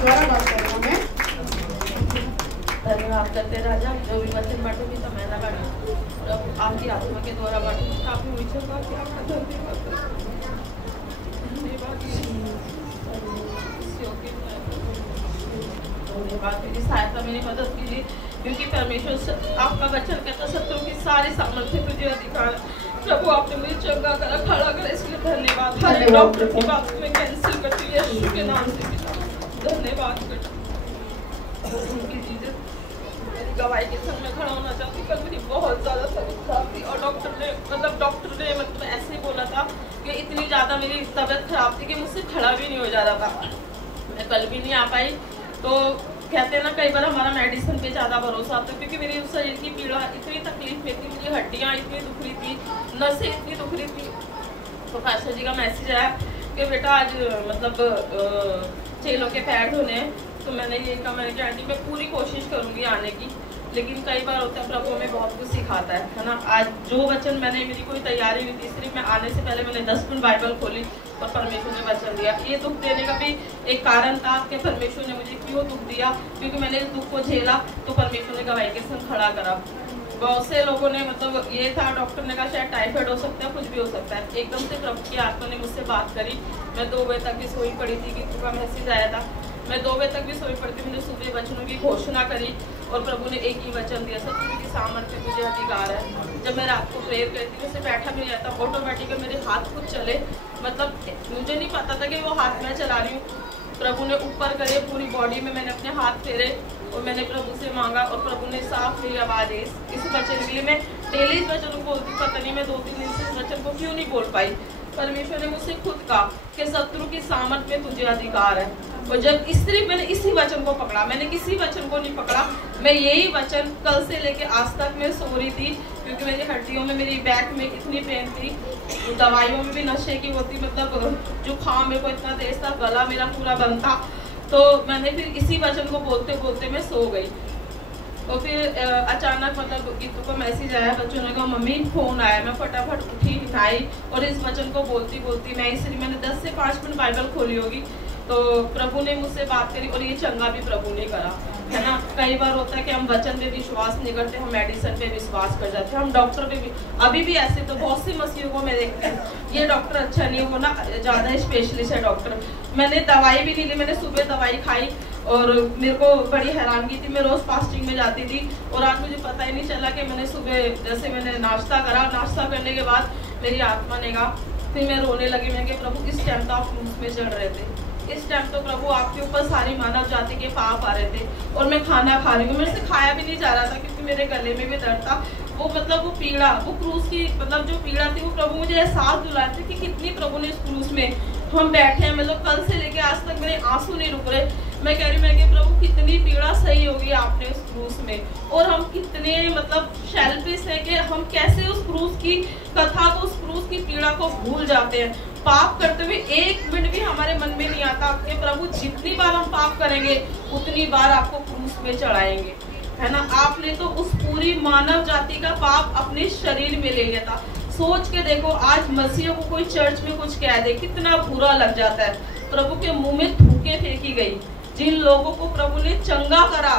दोबारा बात करूँगा मैं। धन्यवाद करते राजा, जो भी वचन बांटूंगी तो मैं ना बांटूंगी और अब आपकी आत्मा के द्वारा बांटूंगी। काफी मीठे बात है, आपका धन्यवाद धन्यवाद मेरी सहायता, मेरी मदद कीजिए, क्योंकि परमेश्वर आपका वचन कहता शत्रु की सारी सामर्थ्य तुझे अधिकार। प्रभु आपने मुझे चंगा करा, खड़ा करा, इसलिए धन्यवाद। हर एक डॉक्टर की बात मैं कैंसिल करती हूँ यीशु के नाम से पिता, धन्यवाद करती हूँ। मेरी गवाही के संग में खड़ा होना चाहती, कल मेरी बहुत ज़्यादा तबीयत खराब थी और डॉक्टर ने ऐसे ही बोला था कि इतनी ज़्यादा मेरी तबीयत खराब थी कि मुझसे खड़ा भी नहीं हो जा रहा था। मैं कल भी नहीं आ पाई। तो कहते हैं ना, कई बार हमारा मेडिसिन पे ज़्यादा भरोसा आता है, क्योंकि मेरी शरीर की पीड़ा इतनी तकलीफ में थी, मेरी हड्डियाँ इतनी दुख रही थी, नसें इतनी दुख रही थी। तो पास्टर जी का मैसेज आया कि बेटा आज मतलब चेलों के पैर धोने हैं। तो मैंने ये कहा, मैंने कहा आंटी मैं पूरी कोशिश करूँगी आने की, लेकिन कई बार होता है प्रभु हमें बहुत कुछ सिखाता है ना। आज जो वचन मेरी कोई तैयारी नहीं थी, सिर्फ मैं आने से पहले मैंने 10 मिनट बाइबल खोली और परमेश्वर ने वचन दिया। ये दुख देने का भी एक कारण था कि परमेश्वर ने मुझे क्यों दुख दिया, क्योंकि मैंने इस दुख को झेला तो परमेश्वर ने गवाही के संग खड़ा करा। बहुत से लोगों ने मतलब ये था, डॉक्टर ने कहा शायद टाइफाइड हो सकता है, कुछ भी हो सकता है। एकदम से प्रभु की आत्मा ने मुझसे बात करी। मैं 2 बजे तक भी सोई पड़ी थी कि का मैसेज आया था। मैं 2 बजे तक भी सोई पड़ी थी। मैंने सुबह वचनों की घोषणा करी और प्रभु ने एक ही वचन दिया, शत्रु की सामर्थ्य मुझे अधिकार है। जब मैं रात को प्रेयर करती थी, वैसे बैठा भी जाता, ऑटोमेटिक मेरे हाथ खुद चले, मतलब मुझे नहीं पता था कि वो हाथ मैं चला रही हूँ। प्रभु ने ऊपर करे, पूरी बॉडी में मैंने अपने हाथ फेरे और मैंने प्रभु से मांगा और प्रभु ने साफ मेरी आवाज़ है इस वचन के लिए। मैं डेली इस वचन को बोलती, पता नहीं मैं 2-3 दिन से इस वचन को क्यों नहीं बोल पाई। परमेश्वर ने मुझसे खुद कहा कि शत्रु की सामर्थ में तुझे अधिकार है। और जब सिर्फ मैंने इसी वचन को पकड़ा, मैंने किसी वचन को नहीं पकड़ा, मैं यही वचन कल से लेके आज तक मैं सो रही थी, क्योंकि मेरी हड्डियों में, मेरी बैक में इतनी पेन थी, दवाइयों में भी नशे की होती, मतलब जुकाम मेरे को इतना तेज था, गला मेरा पूरा बंद था। तो मैंने फिर इसी वचन को बोलते बोलते मैं सो गई। तो फिर अचानक मतलब गीतू को मैसेज आया, बच्चों ने कहा मम्मी फोन आया। मैं फटाफट उठी, नहाई और इस वचन को बोलती बोलती मैंने 10 से 5 मिनट बाइबल खोली होगी। तो प्रभु ने मुझसे बात करी और ये चंगा भी प्रभु ने करा, है ना। कई बार होता है कि हम वचन पे विश्वास नहीं करते, हम मेडिसिन पे विश्वास कर जाते हैं, हम डॉक्टर पे भी। अभी भी ऐसे तो बहुत सी मसीहों को मैं देखती हूँ, ये डॉक्टर अच्छा नहीं, वो ना ज़्यादा स्पेशलिस्ट है डॉक्टर। मैंने दवाई भी नहीं ली, मैंने सुबह दवाई खाई और मेरे को बड़ी हैरानगी थी। मैं रोज़ फास्टिंग में जाती थी और आज मुझे पता ही नहीं चला कि मैंने सुबह जैसे मैंने नाश्ता करा, नाश्ता करने के बाद मेरी आत्मा ने कहा, फिर मैं रोने लगी। मैं कि प्रभु इस टाइम तो आप क्रूस में चढ़ रहे थे, इस टाइम तो प्रभु आपके ऊपर सारी मानव जाति के पाप आ रहे थे और मैं खाना खा रही हूँ, मेरे से खाया भी नहीं जा रहा था क्योंकि मेरे गले में भी दर्द था। वो मतलब वो पीड़ा, वो क्रूस की मतलब जो पीड़ा थी, वो प्रभु मुझे एहसास दिलाते थे कि कितनी प्रभु ने इस क्रूस में हम बैठे हैं। मतलब कल से लेके आज तक मेरे आंसू नहीं रुक रहे। मैं कह रही हूँ कि प्रभु कितनी पीड़ा सही होगी आपने उस क्रूस में, और हम कितने मतलब सेल्फिश हैं कि हम कैसे उस क्रूस की कथा को, उस क्रूस की पीड़ा को भूल जाते हैं। पाप करते हुए 1 मिनट भी हमारे मन में नहीं आता कि प्रभु जितनी बार हम पाप करेंगे उतनी बार आपको क्रूस में चढ़ाएंगे, है ना। आपने तो उस पूरी मानव जाति का पाप अपने शरीर में ले लिया था। सोच के देखो, आज मसीहों को कोई चर्च में कुछ कह दे कितना बुरा लग जाता है। प्रभु के मुंह में थूके फेंकी गई। जिन लोगों को प्रभु ने चंगा करा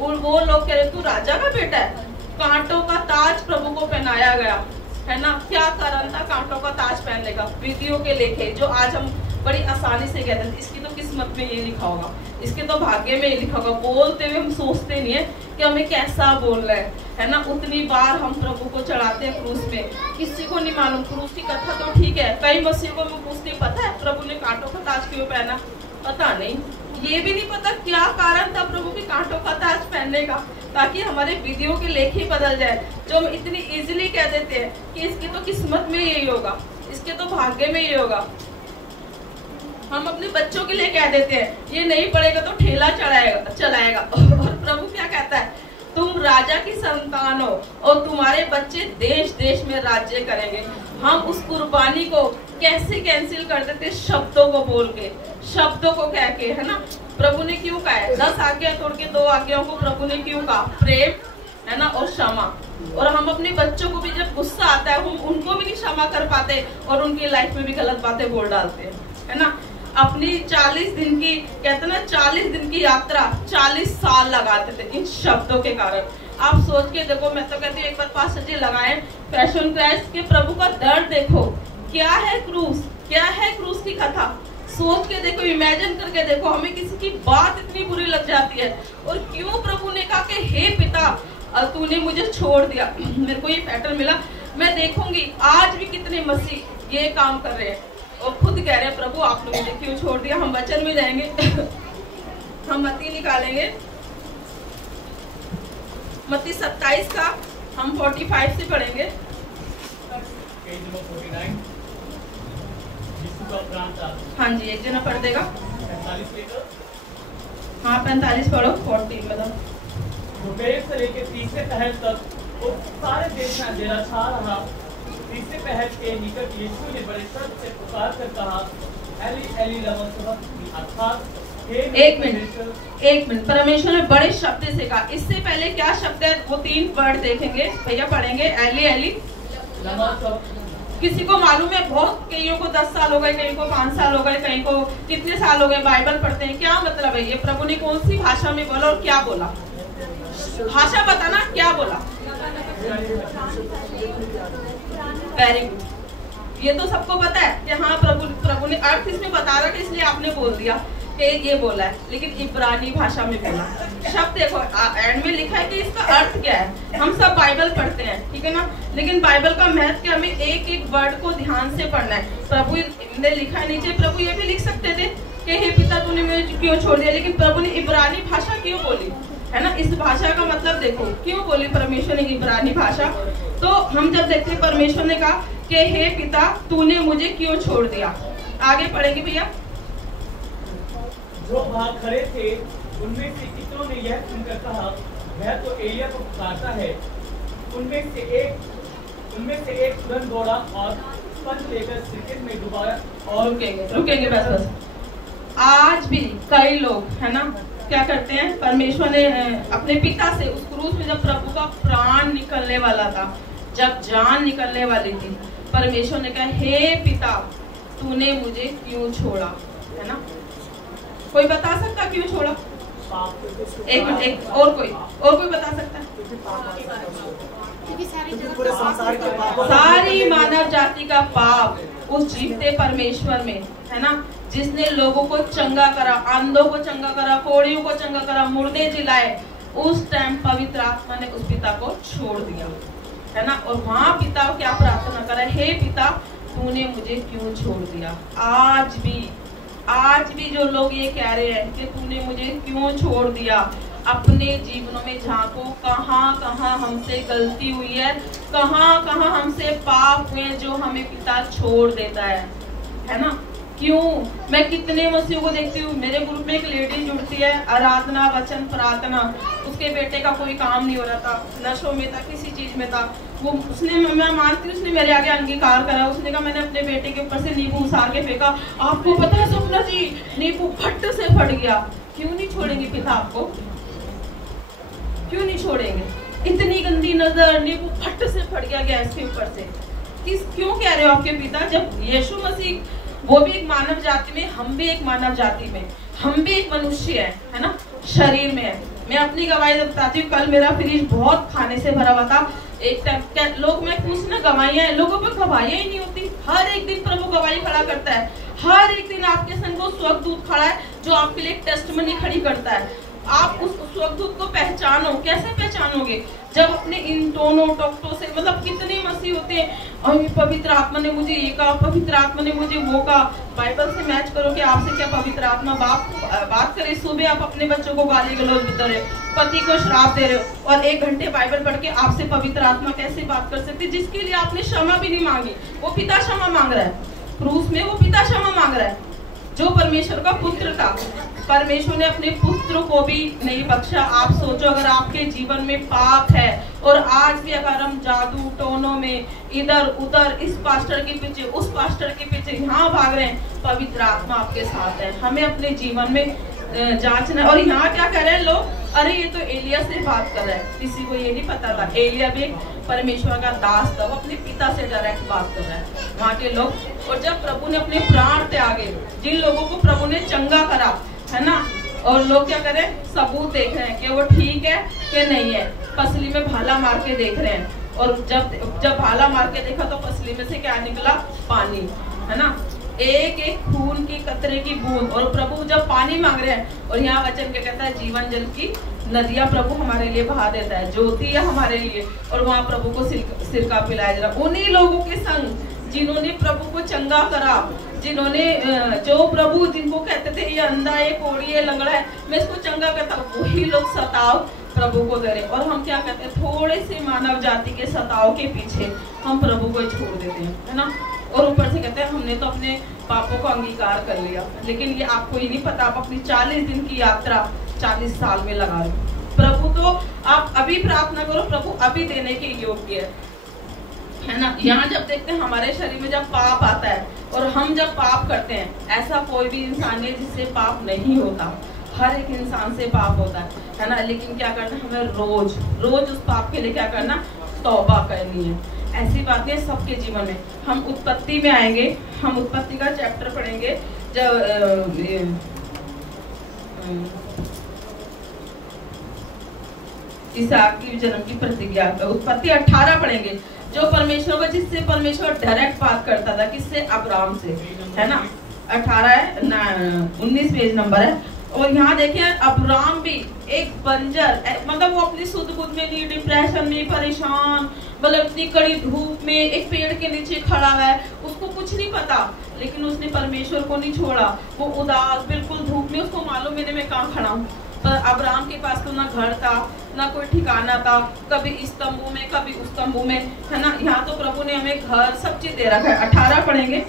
और वो लोग कह रहे तू राजा का बेटा है। कांटों का ताज प्रभु को पहनाया गया, है ना। क्या कारण था कांटों का ताज पहनने का? विधियों के लेखे, जो आज हम बड़ी आसानी से कहते हैं इसकी तो किस्मत में ये लिखा होगा, इसके तो भाग्य में ये लिखा होगा। बोलते हुए हम सोचते नहीं है कि हमें कैसा बोलना है ना। उतनी बार हम प्रभु को चढ़ाते हैं क्रूस में, किसी को नहीं मालूम। क्रूस की कथा तो ठीक है, कई मसीह को मैं पूछती, पता है प्रभु ने कांटों का ताज क्यों पहना? पता नहीं। ये भी नहीं पता क्या कारण था प्रभु के कांटों का ताज पहनने का, ताकि हमारे विधियों के लेखे बदल जाए। जो हम इतनी इजीली कह देते हैं कि इसकी तो किस्मत में यही होगा, इसके तो भाग्य में यही होगा। हम अपने बच्चों के लिए कह देते हैं ये नहीं पढ़ेगा तो ठेला चलाएगा। और प्रभु क्या कहता है? तुम राजा की संतान हो और तुम्हारे बच्चे देश देश में राज्य करेंगे। हम उस कुर्बानी को कैसे कैंसिल कर देते? शब्दों को बोल के, शब्दों को कह के, है ना। प्रभु ने क्यों कहा है 10 आज्ञा तोड़ के 2 आज्ञाओं को प्रभु ने क्यों कहा? प्रेम, है ना, और क्षमा। और हम अपने बच्चों को भी जब गुस्सा आता है हम उनको भी नहीं क्षमा कर पाते और उनकी लाइफ में भी गलत बातें बोल डालते हैं, है ना। अपनी 40 दिन की, कहते ना 40 दिन की यात्रा 40 साल लगाते थे इन शब्दों के कारण। आप सोच के देखो, मैं तो कहती हूँ एक बार पास्टर जी लगाएं पैशन क्राइस्ट के प्रभु का दर्द देखो, क्या है क्रूस, क्या है क्रूस की कथा। सोच के देखो, इमेजिन करके देखो, हमें किसी की बात इतनी बुरी लग जाती है। और क्यों प्रभु ने कहा कि हे पिता तूने मुझे छोड़ दिया। मेरे को ये पैटर्न मिला, मैं देखूंगी आज भी कितने मसीह ये काम कर रहे हैं और खुद कह रहे हैं प्रभु आपने मुझे क्यों छोड़ दिया। हम वचन में जाएंगे हम मत्ती निकालेंगे, मत्ती 27 का हम 45 से पढ़ेंगे। हाँ जी, एक जना पढ़ देगा। 45 हाँ 45 पढ़ो, 40 मतलब दोपहर से लेकर तीसरे पहर तक वो सारे देश में अंधेरा छा रहा। तीसरे पहर के निकट यीशु ने बड़े शब्द से पुकार कर कहा, एली एली लमा सबक्तनी, अर्थात एक मिनट परमेश्वर ने बड़े शब्द से कहा। इससे पहले क्या शब्द है वो 3 वर्ड देखेंगे भैया, पढ़ेंगे एली एली लमा सबक्तनी। किसी को मालूम है, बहुत कईयों को 10 साल हो गए, कहीं को 5 साल हो गए, कहीं को कितने साल हो गए बाइबल पढ़ते हैं। क्या मतलब है ये, प्रभु ने कौन सी भाषा में बोला और क्या बोला, भाषा बताना क्या बोला। वेरी गुड, ये तो सबको पता है कि हाँ प्रभु ने अर्थ इसमें बता रहा है, इसलिए आपने बोल दिया कि ये बोला है, लेकिन इब्रानी भाषा में बोला। शब्द देखो एंड में लिखा है कि इसका अर्थ क्या है। हम सब बाइबल पढ़ते हैं, ठीक है ना, लेकिन बाइबल का महत्व क्या, हमें एक एक वर्ड को ध्यान से पढ़ना है। प्रभु ने लिखा है नीचे, प्रभु ये भी लिख सकते थे कि हे पिता तूने मुझे क्यों छोड़ दिया, लेकिन प्रभु ने इब्रानी भाषा क्यों बोली, है ना। इस भाषा का मतलब देखो क्यों बोली परमेश्वर ने इब्रानी भाषा। तो हम जब देखते हैं परमेश्वर ने कहा कि हे पिता तूने मुझे क्यों छोड़ दिया। आगे पढ़ेंगे भैया। जो वहाँ खड़े थे उनमें से कितनों ने यह सुनकर कहा, वह तो एलिया को पुकारता है। उनमें से एक तुरंत दौड़ा और स्पंज लेकर सिरके में डुबाया और रुकेंगे बस। आज भी कई लोग है ना क्या करते हैं, परमेश्वर ने अपने पिता से उस क्रूस में जब प्रभु का प्राण निकलने वाला था, जब जान निकलने वाली थी, परमेश्वर ने कहा हे पिता तूने मुझे क्यों छोड़ा, है ना। कोई बता सकता क्यों छोड़ा? एक मिनट, एक और कोई बता सकता है? सारी मानव जाति का पाप उस जीवते परमेश्वर में, है ना, जिसने लोगों को चंगा करा, अंधों को चंगा करा, कोड़ियों को चंगा करा, मुर्दे जिलाए, उस टाइम पवित्र आत्मा ने उस पिता को छोड़ दिया, है ना। और वहां पिता क्या प्रार्थना करा, हे पिता तूने मुझे क्यों छोड़ दिया। आज भी जो लोग ये कह रहे हैं कि तूने मुझे क्यों छोड़ दिया, अपने जीवनों में झांको, कहाँ कहाँ हमसे गलती हुई है, कहाँ कहाँ हमसे पाप हुए जो हमें पिता छोड़ देता है ना। क्यों, मैं कितने मसीहों को देखती हूँ, मेरे ग्रुप में एक लेडी जुड़ती है, आराधना वचन प्रार्थना, उसके बेटे का कोई काम नहीं हो रहा था, नशों में था, किसी चीज में था, वो उसने, मैं मानती हूँ उसने मेरे आगे अंगीकार करा, उसने कहा मैंने अपने बेटे के ऊपर से नींबू उसार के फेंका, आपको पता है सपना जी नींबू फट से फट गया। क्यों नहीं छोड़ेंगे पिता आपको, क्यों नहीं छोड़ेंगे, इतनी गंदी नजर, नींबू फट से फट गया गैस के ऊपर से, क्यों कह रहे हो आपके पिता। जब यीशु मसीह वो भी एक मानव जाति में, हम भी एक मानव जाति में, हम भी एक मनुष्य है ना, शरीर में है। मैं अपनी गवाही बताती हूँ, कल मेरा फ्रिज बहुत खाने से भरा हुआ था, एक टाइम लोग मैं पूछना गवाहियां, लोगों पर गवाहियां ही नहीं होती। हर एक दिन प्रभु गवाही खड़ा करता है, हर एक दिन आपके संग वो स्वर्गदूत खड़ा है जो आपके लिए टेस्टमनी खड़ी करता है। आप उस स्वर्गदूत को पहचानो, कैसे पहचानोगे, जब अपने इन दोनों टोकटों से, मतलब कितने मसीह होते हैं और पवित्र आत्मा ने मुझे ये कहा, पवित्र आत्मा ने मुझे वो कहा। बाइबल से मैच करो कि आपसे क्या पवित्र आत्मा बात करे। सुबह आप अपने बच्चों को गाली गलौज दे रहे हो, पति को श्राप दे रहे हो, और 1 घंटे बाइबल पढ़ के आपसे पवित्र आत्मा कैसे बात कर सकती, जिसके लिए आपने क्षमा भी नहीं मांगी, वो पिता क्षमा मांग रहा है। क्रूस में वो पिता क्षमा मांग रहा है जो परमेश्वर का पुत्र था। परमेश्वर ने अपने पुत्र को भी नहीं बख्शा। आप सोचो, अगर आपके जीवन में पाप है और आज भी अगर हम जादू टोनों में इधर उधर, इस पास्टर के पीछे उस पास्टर के पीछे यहाँ भाग रहे हैं, पवित्र आत्मा आपके साथ है। हमें अपने जीवन में जांचना। और यहाँ क्या कर रहे हैं लोग, अरे ये तो एलिया से बात कर रहा है। किसी को ये नहीं पता था एलिया भी परमेश्वर का दास था, वो अपने पिता से डायरेक्ट बात कर रहा है वहाँ के लोग। और जब प्रभु ने अपने प्राण त्यागे, जिन लोगों को प्रभु ने चंगा करा, है ना, और लोग क्या करें, सबूत देख रहे हैं कि वो ठीक है कि नहीं है, पसली में भाला मार के देख रहे हैं। और जब भाला मार के देखा तो पसली में से क्या निकला, पानी, है ना, एक एक खून की कतरे की बूंद। और प्रभु जब पानी मांग रहे हैं, और यहाँ वचन क्या कहता है, जीवन जल की नदियां प्रभु हमारे लिए बहा देता है, ज्योति है हमारे लिए। और वहाँ प्रभु को सिरका पिलाया जा रहा। उन्हीं लोगों के संग जिन्होंने प्रभु को चंगा करा, जिन्होंने जो प्रभु जिनको कहते थे ये अंधा है, कोड़ी है, लंगड़ा है, मैं इसको चंगा करता, वही लोग सताव प्रभु को दे रहे। और हम क्या कहते हैं, थोड़े से मानव जाति के सताव के पीछे हम प्रभु को छोड़ देते हैं, है ना। और ऊपर से कहते हैं हमने तो अपने पापों को अंगीकार कर लिया। लेकिन ये आपको ही नहीं पता, आप अपनी 40 दिन की यात्रा 40 साल में लगा रहे हो। प्रभु तो आप अभी प्रार्थना करो, प्रभु अभी देने के योग्य है ना। यहाँ जब देखते हैं हमारे शरीर में जब पाप आता है, और हम जब पाप करते हैं, ऐसा कोई भी इंसान है जिससे पाप नहीं होता, हर एक इंसान से पाप होता है ना। लेकिन क्या करना है, हमें रोज रोज उस पाप के लिए क्या करना, तौबा करनी है। ऐसी बातें सबके जीवन में। हम उत्पत्ति में आएंगे, हम उत्पत्ति का चैप्टर पढ़ेंगे, जब इसहाक की जन्म की प्रतिज्ञा, उत्पत्ति 18 पढ़ेंगे, जो परमेश्वर को, जिससे परमेश्वर डायरेक्ट बात करता था, किससे, अब्राहम से, है ना। 18 है ना, 19 पेज नंबर है। और यहाँ देखिए अब्राहम भी एक बंजर, मतलब वो अपनी सुध बुद्ध में नहीं, डिप्रेशन में, परेशान, मतलब इतनी कड़ी धूप में एक पेड़ के नीचे खड़ा है, उसको कुछ नहीं पता, लेकिन उसने परमेश्वर को नहीं छोड़ा। वो उदास, बिल्कुल धूप में, उसको मालूम मेरे में कहाँ खड़ा हूँ। पर अब्राहम के पास तो ना घर था, ना कोई ठिकाना था, कभी इस तंबू में, कभी उस तंबू में, है ना। यहाँ तो प्रभु ने हमें घर, सब चीज दे रखा है। 18 पढ़ेंगे,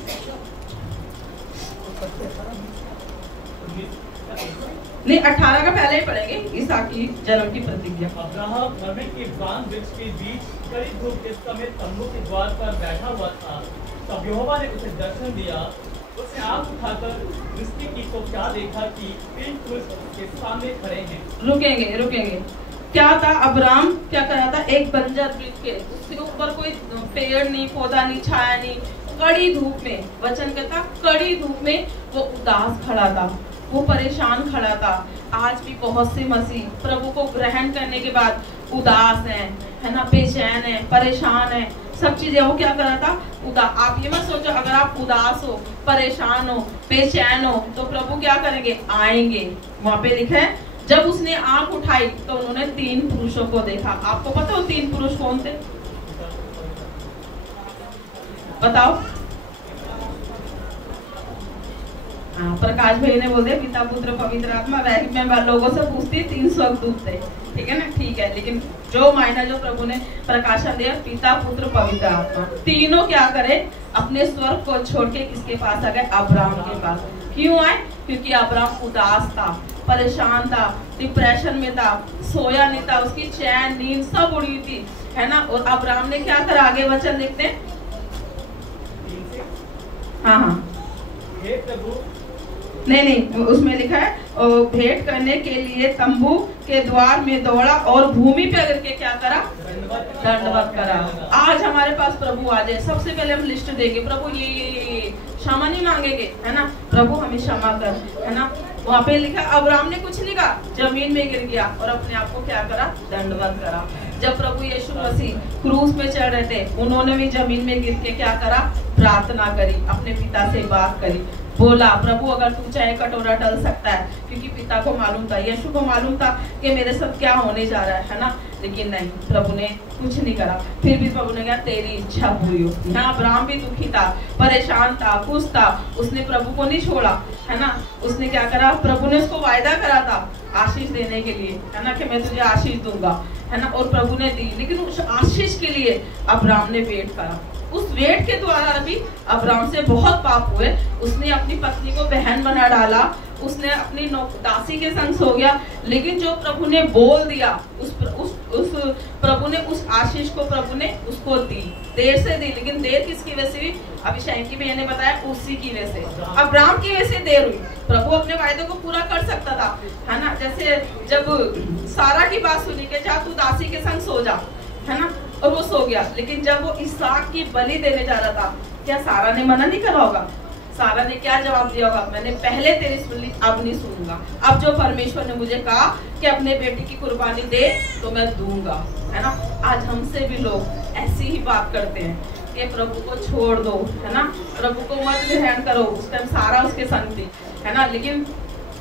नहीं 18 का पहले ही पढ़ेंगे, इसहाक की जन्म की प्रतिज्ञा। अब्राहम नबी के बान वृक्ष के बीच कड़ी धूप के समय तंबू के द्वार पर बैठा हुआ था। तब यहोवा ने उसे दर्शन दिया। उसने आँख उठाकर दृष्टि की तो क्या देखा कि 3 पुरुष उसके सामने खड़े हैं। रुकेंगे। क्या था, अब्राहम क्या कर रहा था, एक बंजर वृक्ष के, उसके ऊपर कोई पेड़ नहीं, पौधा नहीं, छाया नहीं, कड़ी धूप में, वचन कहता कड़ी धूप में वो उदास खड़ा था, वो परेशान खड़ा था। आज भी बहुत से मसीह प्रभु को ग्रहण करने के बाद उदास हैं, है ना, बेचैन है, परेशान है, सब चीजें। वो क्या कर रहा था, उदास। आप ये मत सोचो अगर आप उदास हो, परेशान हो, बेचैन हो तो प्रभु क्या करेंगे, आएंगे। वहां पे लिखा है जब उसने आंख उठाई तो उन्होंने 3 पुरुषों को देखा। आपको पता हो 3 पुरुष कौन थे, बताओ। हाँ, प्रकाश भाई ने बोल दिया पिता पुत्र पवित्र आत्मा। मैं लोगों से पूछती 3 स्वर्गदूत थे, ठीक है ना, ठीक है। लेकिन जो मायना जो प्रभु ने प्रकाशन दिया, पिता पुत्र पवित्र आत्मा, तीनों क्या करे, अपने स्वर्ग को छोड़ के किसके पास आ गए, अब्राहम के पास। क्यों आए, क्योंकि अब्राहम उदास था, परेशान था, डिप्रेशन में था, सोया नहीं था, उसकी चैन नींद सब उड़ी थी, है ना। और अब्राहम ने क्या करा, आगे वचन देखते हैं। हाँ, हे प्रभु, नहीं, उसमें लिखा है भेंट करने के लिए तंबू के द्वार में दौड़ा और भूमि पे अगर के क्या करा, दंडवत करा। आज हमारे पास प्रभु आ जाए, सबसे पहले हम लिस्ट देंगे, प्रभु ये क्षमा नहीं मांगेंगे, है ना, प्रभु हमें क्षमा कर, है ना। वहाँ पे लिखा, अब्राहम ने कुछ नहीं कहा, जमीन में गिर गया और अपने आप को क्या करा, दंडवत करा। जब प्रभु यीशु मसीह क्रूस में चढ़ रहे थे, उन्होंने भी जमीन में गिर के क्या करा, प्रार्थना करी, अपने पिता से बात करी, बोला प्रभु अगर तू चाहे कटोरा टल सकता है, क्योंकि पिता को मालूम था, यीशु को मालूम था कि मेरे साथ क्या होने जा रहा है ना। लेकिन नहीं, प्रभु ने कुछ नहीं करा। फिर भी प्रभु ने कहा तेरी इच्छा पूरी हो। यहाँ अब्राहम भी दुखी था, परेशान था, खुश था, उसने प्रभु को नहीं छोड़ा, है ना। उसने क्या करा, प्रभु ने उसको वायदा करा था आशीष देने के लिए, है ना, कि मैं तुझे आशीष दूंगा, है ना। और प्रभु ने दी, लेकिन उस आशीष के लिए अब्राहम ने वेट करा। उस वेट के द्वारा भी अब्राहम से बहुत पाप हुए। उसने अपनी पत्नी को बहन बना डाला, उसने अपनी दासी के संग सो गया। लेकिन जो प्रभु ने बोल दिया, उस उस प्रभु ने उस आशीष को प्रभु ने उसको दी, देर से दी, लेकिन देर किसकी वजह से हुई? अभी शैंकी भैया ने बताया उसी की वजह से, अब्राहम की वजह से देर हुई। प्रभु अपने वायदे को पूरा कर सकता था, है ना। जैसे जब सारा की बात सुनी कि जा तू दासी के संग सो जा, है ना, और वो सो गया, लेकिन जब वो इसहाक की बलि देने जा रहा था, क्या सारा ने मना नहीं करा होगा? सारा ने क्या जवाब दिया होगा? मैंने पहले तेरी सुनी, अब नहीं सुनूंगा। अब जो परमेश्वर ने मुझे कहा कि अपने बेटी की कुर्बानी दे तो मैं दूंगा, है ना। आज हमसे भी लोग ऐसी ही बात करते हैं कि प्रभु को छोड़ दो, है ना, प्रभु को मत ग्रहण करो। उस टाइम सारा उसके संग थी, है ना, लेकिन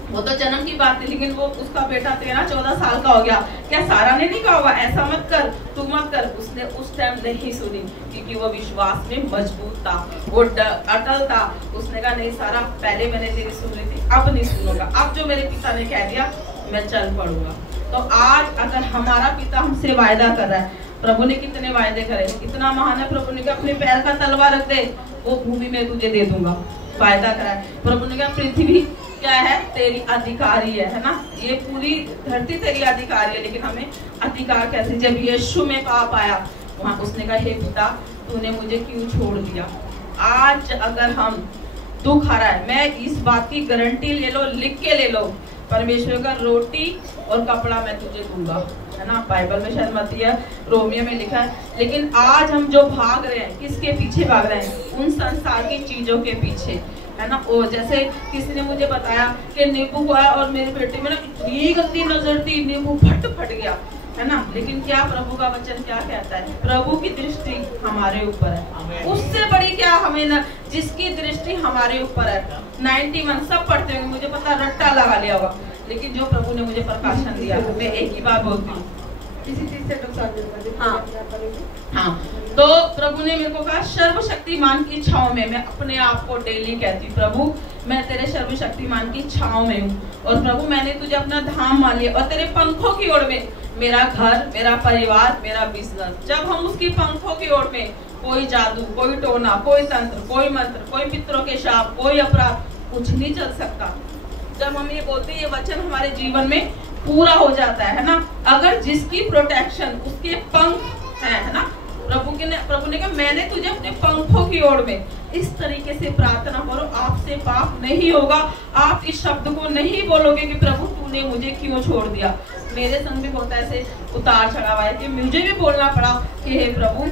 वो तो जन्म की बात थी, लेकिन वो उसका बेटा 13-14 साल का हो गया। क्या सारा ने नहीं कहा होगा ऐसा मत कर, तू मत कर? उसने उस टाइम नहीं सुनी, क्योंकि वो विश्वास में मजबूत था, वो अटल था। उसने कहा नहीं सारा, पहले मैंने तेरी सुन ली थी, अब नहीं सुनूंगा। अब जो मेरे पिता ने कह दिया मैं चल पड़ूंगा। तो आज अगर हमारा पिता हमसे वायदा कर रहा है, प्रभु ने कितने वायदे करे, कितना महान है। प्रभु ने कहा अपने पैर का तलवा रख दे, वो भूमि में तुझे दे दूंगा, वायदा करा है। प्रभु ने कहा पृथ्वी क्या है? तेरी अधिकारी है ना, ये पूरी धरती तेरी अधिकारी है। लेकिन हमें अधिकार कैसे? जब यीशु में पाप आया, वहाँ उसने कहा हे पिता तूने मुझे क्यों छोड़ दिया? आज अगर हम दुख आ रहा है, मैं इस बात की गारंटी ले लो, लिख के ले लो, परमेश्वर का रोटी और कपड़ा मैं तुझे दूंगा, है ना। बाइबल में शायद मती है, रोमियो में लिखा है। लेकिन आज हम जो भाग रहे हैं, किसके पीछे भाग रहे हैं? उन संसार की चीजों के पीछे, है ना। वो जैसे किसी ने मुझे बताया कि नींबू हुआ और मेरे बेटे में ना इतनी गंदी नजर थी, नींबू फट गया, है ना। लेकिन क्या प्रभु का वचन क्या कहता है? प्रभु की दृष्टि हमारे ऊपर है, उससे बड़ी क्या हमें ना, जिसकी दृष्टि हमारे ऊपर है। 91 सब पढ़ते होंगे, मुझे पता रट्टा लगा लिया होगा, लेकिन जो प्रभु ने मुझे प्रकाशन दिया, मैं एक ही बात बोलती हूँ, किसी चीज से हाँ। तो प्रभु ने मेरे को कहा सर्वशक्तिमान की छांव में, मैं अपने आप को डेली कहती हूँ प्रभु मैं तेरे सर्वशक्तिमान की छांव में हूँ, और प्रभु मैंने तुझे अपना धाम मान लिया, और तेरे पंखों की ओर में मेरा घर, मेरा परिवार, मेरा बिजनेस। जब हम उसकी पंखों की ओर में, कोई जादू, कोई टोना, कोई तंत्र, कोई मंत्र, कोई मित्रों के शाप, कोई अपराध, कुछ नहीं चल सकता। जब हम ये बोलते हैं, ये वचन हमारे जीवन में पूरा हो जाता है ना। अगर जिसकी प्रोटेक्शन उसके पंख है ना, प्रभु ने कहा मैंने तुझे अपने पंखों की ओर में, इस तरीके से प्रार्थना करो, आपसे पाप नहीं होगा। आप इस शब्द को नहीं बोलोगे कि प्रभु तूने मुझे क्यों छोड़ दिया। मेरे संग भी बहुत ऐसे उतार चढ़ाव आए कि मुझे भी बोलना पड़ा कि हे प्रभु,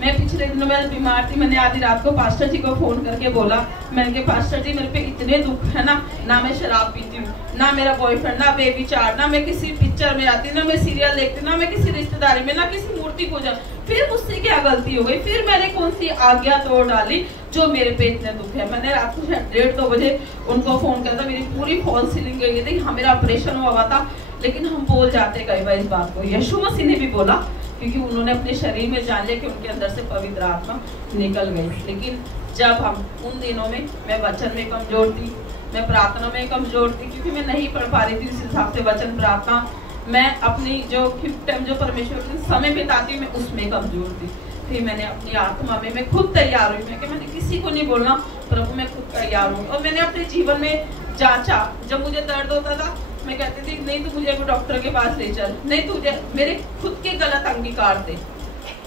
मैं पिछले दिनों में बीमार थी, मैंने आधी रात को पास्टर जी को फोन करके बोला, मैंने कहा पास्टर जी मेरे पे इतने दुख है ना मैं शराब पीती हूँ, ना मेरा बॉयफ्रेंड, ना बेबी चार, ना मैं किसी पिक्चर में आती, ना मैं सीरियल देखती, ना मैं किसी रिश्तेदारी में, ना किसी मूर्ति पूजा। फिर मुझसे क्या गलती हो गई? फिर मैंने कौन सी आज्ञा तोड़ डाली जो मेरे पे इतने दुख है? मैंने रात को 1:30-2 बजे उनको फोन किया था, मेरी पूरी फॉल सीलिंग गई थी, मेरा ऑपरेशन हुआ था। लेकिन हम बोल जाते कई बार इस बात को, यीशु मसीह ने भी बोला, क्योंकि उन्होंने अपने शरीर में जान लिया कि उनके अंदर से पवित्र आत्मा निकल गई। लेकिन जब हम उन दिनों में, मैं वचन में कमजोर थी, मैं प्रार्थना में कमजोर थी, क्योंकि मैं नहीं पढ़ पा रही थी उस हिसाब से वचन प्रार्थना, मैं अपनी जो टाइम जो परमेश्वर के समय बिताती हूँ मैं उसमें कमजोर थी। फिर मैंने अपनी आत्मा में, मैं खुद तैयार हुई, मैं कि मैंने किसी को नहीं बोलना, प्रभु मैं खुद तैयार हूँ। और मैंने अपने जीवन में जांचा, जब मुझे दर्द होता था मैं कहती थी नहीं तू मुझे डॉक्टर के पास ले चल, नहीं तुझे, मेरे खुद के गलत अंगीकार थे।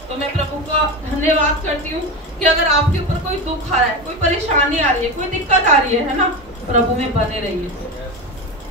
तो मैं प्रभु का धन्यवाद करती हूँ कि अगर आपके ऊपर कोई दुख आ रहा है, कोई परेशानी आ रही है, कोई दिक्कत आ रही है ना, प्रभु में बने रहिए,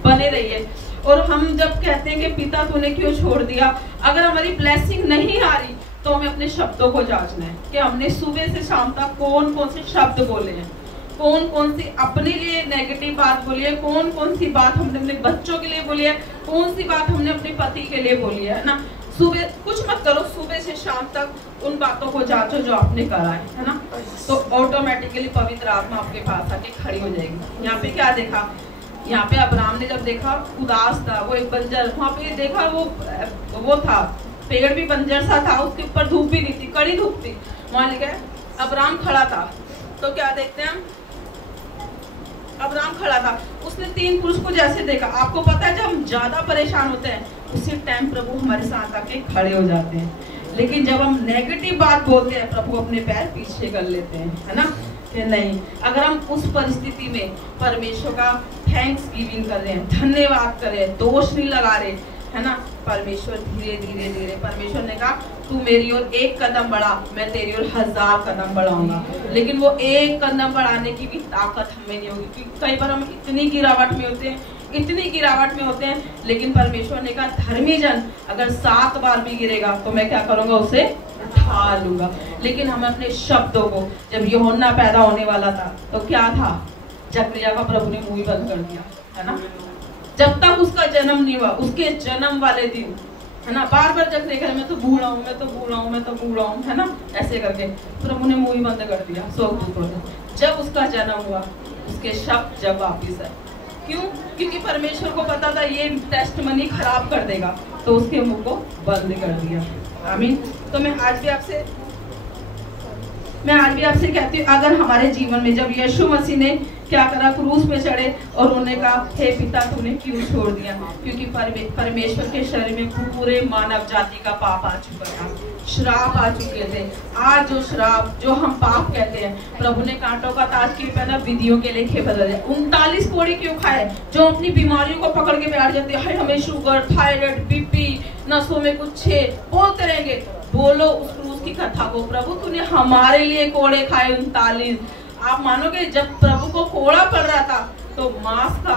बने रहिए। और हम जब कहते हैं कि पिता तूने क्यों छोड़ दिया, अगर हमारी ब्लेसिंग नहीं आ रही तो हमें अपने शब्दों को जांचना है कि हमने सुबह से शाम तक कौन कौन से शब्द बोले हैं, कौन कौन सी अपने लिए नेगेटिव बात बोली है, कौन कौन सी बात हमने अपने बच्चों के लिए बोली है, कौन सी बात हमने अपने पति के लिए बोली है ना। सुबह कुछ मत करो, सुबह से शाम तक उन बातों को जांचो जो आपने करा है ना, तो ऑटोमेटिकली पवित्र आत्मा आपके पास आके खड़ी हो जाएगी। यहाँ पे क्या देखा, यहाँ पे अब्राहम ने जब देखा उदास था, वो एक बंजर, वहाँ पे देखा वो था, पेड़ भी बंजर सा था, उसके ऊपर धूप भी नहीं थी, कड़ी धूप थी, वहां लिखा है अब्राहम खड़ा था। तो क्या देखते हैं, अब्राहम खड़ा था, उसने 3 पुरुष को जैसे देखा। आपको पता है जब हम ज्यादा परेशान होते हैं उसी टाइम प्रभु हमारे साथ आके खड़े हो जाते हैं। लेकिन जब हम नेगेटिव बात बोलते हैं प्रभु अपने पैर पीछे कर लेते हैं, है ना, कि नहीं। अगर हम उस परिस्थिति में परमेश्वर का थैंक्स गिविंग कर रहे हैं, धन्यवाद कर रहे हैं, दोष नहीं लगा रहे, है ना। परमेश्वर धीरे धीरे धीरे, परमेश्वर ने कहा तू मेरी ओर एक कदम बढ़ा, मैं तेरी ओर 1000 कदम बढ़ाऊंगा। लेकिन वो एक कदम बढ़ाने की भी ताकत हमें नहीं होगी, क्योंकि कई बार हम इतनी गिरावट में होते हैं, इतनी गिरावट में होते हैं, लेकिन परमेश्वर ने कहा धर्मी जन अगर 7 बार भी गिरेगा तो मैं क्या करूंगा, उसे उठा लूंगा। लेकिन हम अपने शब्दों को, जब यूहन्ना पैदा होने वाला था तो क्या था, जकरिया का प्रभु ने मुंह ही बंद कर दिया, है ना। जब तक उसका जन्म नहीं हुआ, उसके जन्म वाले दिन, है ना, बार बार जकरिया कह मैं तो बूढ़ा हूँ, मैं तो बूढ़ा हूँ, मैं तो बूढ़ा हूँ, है ना, ऐसे करके प्रभु ने मुंह ही बंद कर दिया। जब उसका जन्म हुआ उसके शब्द जब वापिस आए, क्यों? क्योंकि परमेश्वर को पता था ये टेस्टमनी खराब कर देगा, तो उसके मुंह को बंद कर दिया। आमीन। तो मैं आज भी आपसे कहती हूँ, अगर हमारे जीवन में जब यीशु मसीह ने क्या करा, क्रूस पे चढ़े और उन्होंने कहा हे पिता तूने क्यों छोड़ दिया, क्योंकि परमेश्वर के शरीर में पूरे मानव जाति का पाप आ चुका था, श्राप आ चुके थे। आज जो श्राप, जो हम पाप कहते हैं, प्रभु ने कांटों का ताज क्यों पहना, विधियों के लेखे बदल दिया। 39 कोड़ी क्यों खाए, जो अपनी बीमारियों को पकड़ के बैठ जाते हैं, हमें शुगर, थायराइड, बीपी, नसों में कुछ बोलते रहेंगे। बोलो उस क्रूस की कथा को, प्रभु तूने हमारे लिए कोड़े खाए 39। आप मानोगे जब प्रभु को कोड़ा पड़ रहा था तो मांस का,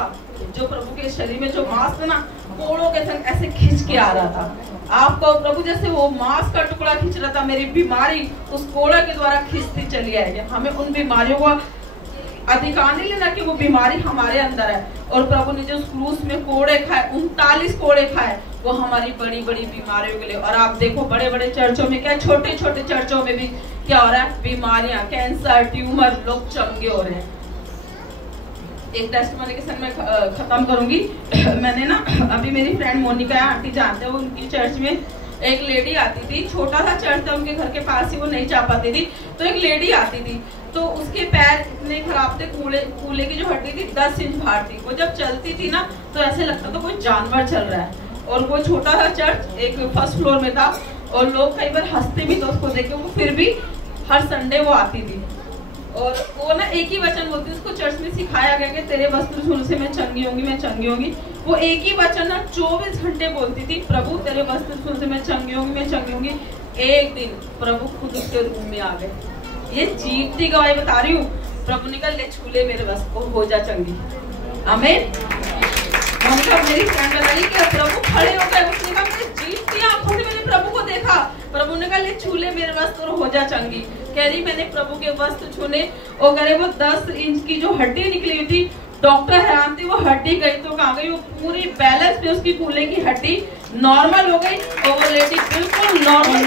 जो प्रभु के शरीर में जो मांस था ना, कोड़ों के संग ऐसे खींच के आ रहा था। आपको प्रभु जैसे वो मांस का टुकड़ा खींच रहा था, मेरी बीमारी उस कोड़ा के द्वारा खींचती चली आएगी। हमें उन बीमारियों को अधिकार नहीं लेना कि वो बीमारी हमारे अंदर है। और प्रभु ने जो क्रूस में कोड़े खाए, 39 कोड़े खाए, वो हमारी बड़ी बड़ी बीमारियों के लिए। और आप देखो बड़े बड़े चर्चों में क्या, छोटे छोटे चर्चों में भी क्या हो रहा है, बीमारियां, कैंसर, ट्यूमर, लोग चंगे हो रहे हैं। एक टेस्टमनी के संग मैं खत्म करूंगी। मैंने ना अभी मेरी फ्रेंड मोनिका आंटी जानते हैं, वो उनकी चर्च में एक लेडी आती थी, छोटा सा चर्च था उनके घर के पास ही, वो नहीं जा पाती थी, तो एक लेडी आती थी, तो उसके पैर इतने खराब थे, कूले की जो हड्डी थी 10 इंच बाहर थी। वो जब चलती थी ना तो ऐसे लगता था कोई जानवर चल रहा है। और वो छोटा सा चर्च एक 1st फ्लोर में था, और लोग कई बार हंसते भी थे उसको देख के, वो फिर भी हर संडे वो आती थी। और वो ना एक ही वचन बोलती, उसको चर्च में सिखाया गया कि तेरे वस्त्र छूने से मैं चंगी होंगी, मैं चंगी होंगी। वो एक ही वचन ना 24 घंटे बोलती थी, प्रभु तेरे वस्त्र छूने से मैं चंगी होंगी, मैं चंगी होंगी। एक दिन प्रभु खुद उसके रूम में आ गए। ये जीवती गवाही बता रही हूँ। प्रभु ने कहा ले छूले मेरे वस्त्र को, हो जा चंगी। आमीन। मेरी फ्रेंड बताई कि प्रभु खड़े हो गए, उसने कहा मैं जीवती आंखों से मैंने प्रभु को देखा। प्रभु ने कहा ले छूले मेरे वस्त्र और हो जा चंगी। कह रही मैंने प्रभु के वस्त्र छूने, और कह रहे वो 10 इंच की जो हड्डी निकली हुई थी, डॉक्टर हैरान थे वो हड्डी गई तो कहाँ गई, वो पूरी बैलेंस में उसकी कूल्हे की हड्डी नॉर्मल हो गई, और वो लेडी बिल्कुल नॉर्मल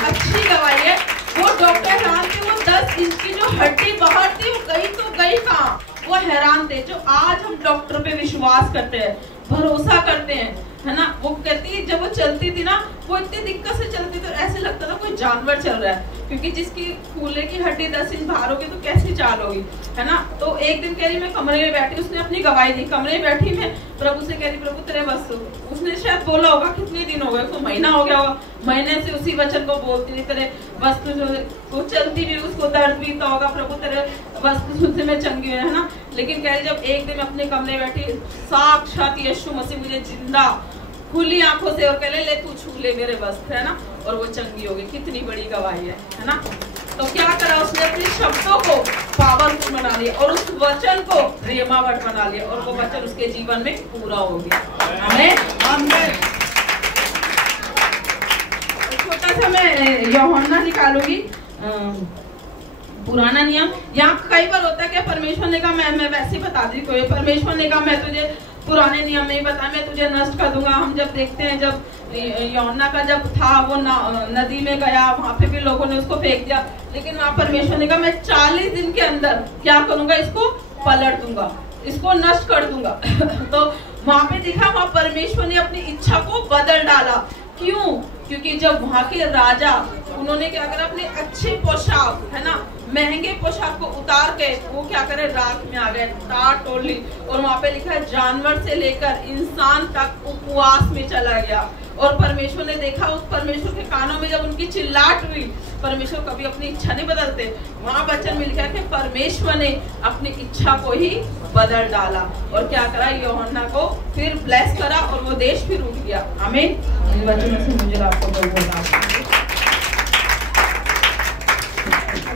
अच्छी गवाही है। वो डॉक्टर हैरान थे, वो 10 इंच की जो हड्डी बाहर थी वो गई तो गई कहाँ, वो हैरान थे। जो आज हम डॉक्टर पे विश्वास करते हैं, भरोसा करते हैं, है ना, वो कहती जब वो चलती थी ना, वो इतनी दिक्कत से चलती तो ऐसे लगता था कोई जानवर चल रहा है, क्योंकि जिसकी कूल्हे की हड्डी 10 इंच बाहर होगी तो कैसी चाल होगी, है ना। तो एक दिन कह रही मैं कमरे में बैठी, उसने अपनी गवाही दी, कमरे में बैठी मैं प्रभु से कह रही प्रभु तेरे वस्त्र, उसने शायद बोला होगा कितने दिन हो गए, तो महीना हो गया होगा, महीने से उसी वचन को बोलती थी तेरे वस्त्र जो, वो चलती भी, उसको दर्द भी तो होगा, प्रभु तेरे वस्त्र से मैं चंगी है ना। लेकिन कह रही जब एक दिन अपने कमरे में बैठी, साक्षात यीशु मसीह मुझे जिंदा खुली आंखों से और कह ले तू छू ले मेरे वस्त्र, है ना, और वो चंगी हो गई। कितनी बड़ी गवाही है ना। तो क्या करा उसने, अपने शब्दों को पावरफुल बना लिया और उस वचन को रेमावट बना लिया, और वो वचन उसके जीवन में पूरा हो गया। आमीन। छोटा सा मैं यूहन्ना निकालूंगी, पुराना नियम। यहाँ कई बार होता है कि परमेश्वर ने कहा मैं वैसे बता दी, कोई परमेश्वर ने कहा मैं तुझे पुराने नियम नहीं बता, मैं तुझे नष्ट कर दूंगा। हम जब देखते हैं जब यूहन्ना का जब था वो नदी में गया, वहां पे भी लोगों ने उसको फेंक दिया, लेकिन वहां परमेश्वर ने कहा मैं 40 दिन के अंदर क्या करूंगा, इसको पलट दूंगा, इसको नष्ट कर दूंगा। तो वहां पे दिखा, वहां परमेश्वर ने अपनी इच्छा को बदल डाला। क्यों? क्योंकि जब वहां के राजा उन्होंने क्या करा, अपने अच्छे पोशाक, है ना, महंगे पोशाक को उतार के वो क्या करे, राख में आ गए, टाट टोली। और वहां पे लिखा है जानवर से लेकर इंसान तक उपवास में चला गया। और परमेश्वर ने देखा, उस परमेश्वर के कानों में जब उनकी चिल्लाहट हुई, परमेश्वर कभी अपनी इच्छा नहीं बदलते। वहाँ वचन मिल गया कि परमेश्वर ने अपनी इच्छा को ही बदल डाला और क्या करा, यूहन्ना को फिर ब्लेस करा और वो देश फिर उठ गया। आमीन। इन वचनों से मुझे आपको बोलना